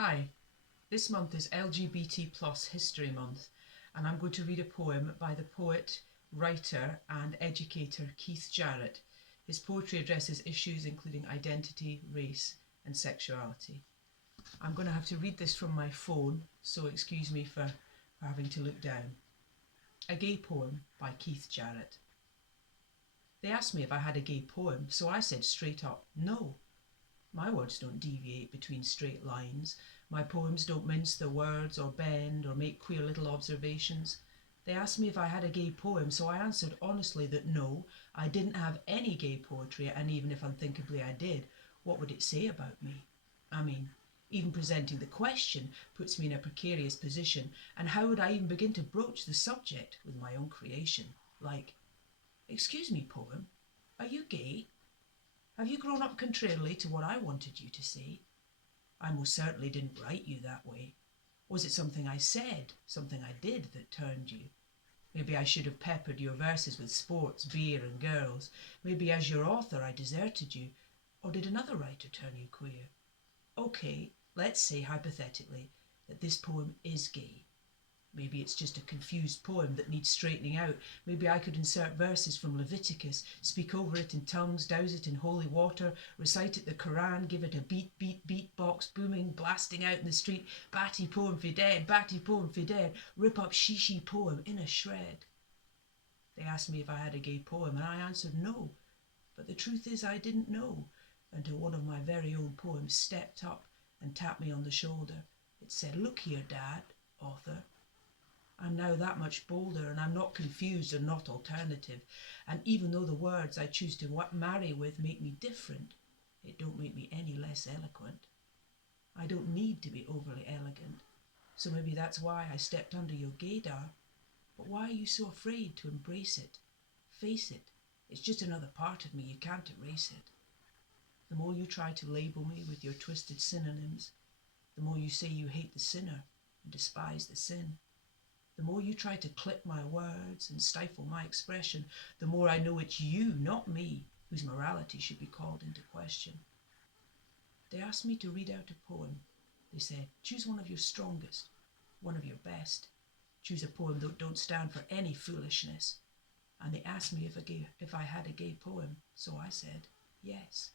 Hi, this month is LGBT plus History Month, and I'm going to read a poem by the poet, writer, and educator Keith Jarrett. His poetry addresses issues including identity, race, and sexuality. I'm going to have to read this from my phone, so excuse me for having to look down. A Gay Poem by Keith Jarrett. They asked me if I had a gay poem, so I said straight up, no. My words don't deviate between straight lines. My poems don't mince the words or bend or make queer little observations. They asked me if I had a gay poem, so I answered honestly that no, I didn't have any gay poetry, and even if unthinkably I did, what would it say about me? I mean, even presenting the question puts me in a precarious position, and how would I even begin to broach the subject with my own creation? Like, excuse me, poem, are you gay? Have you grown up contrarily to what I wanted you to say? I most certainly didn't write you that way. Was it something I said, something I did that turned you? Maybe I should have peppered your verses with sports, beer and girls. Maybe as your author I deserted you. Or did another writer turn you queer? Okay, let's say hypothetically that this poem is gay. Maybe it's just a confused poem that needs straightening out. Maybe I could insert verses from Leviticus, speak over it in tongues, douse it in holy water, recite it the Quran, give it a beat box, booming, blasting out in the street, batty poem fi dead, batty poem fi dead, rip up shishi poem in a shred. They asked me if I had a gay poem, and I answered no. But the truth is I didn't know until one of my very own poems stepped up and tapped me on the shoulder. It said, "Look here, Dad, author. I'm now that much bolder, and I'm not confused and not alternative. And even though the words I choose to marry with make me different, it don't make me any less eloquent. I don't need to be overly elegant. So maybe that's why I stepped under your gaydar. But why are you so afraid to embrace it? Face it. It's just another part of me. You can't erase it. The more you try to label me with your twisted synonyms, the more you say you hate the sinner and despise the sin. The more you try to clip my words and stifle my expression, the more I know it's you, not me, whose morality should be called into question. They asked me to read out a poem. They said, choose one of your strongest, one of your best. Choose a poem that don't stand for any foolishness. And they asked me if I had a gay poem, so I said, yes.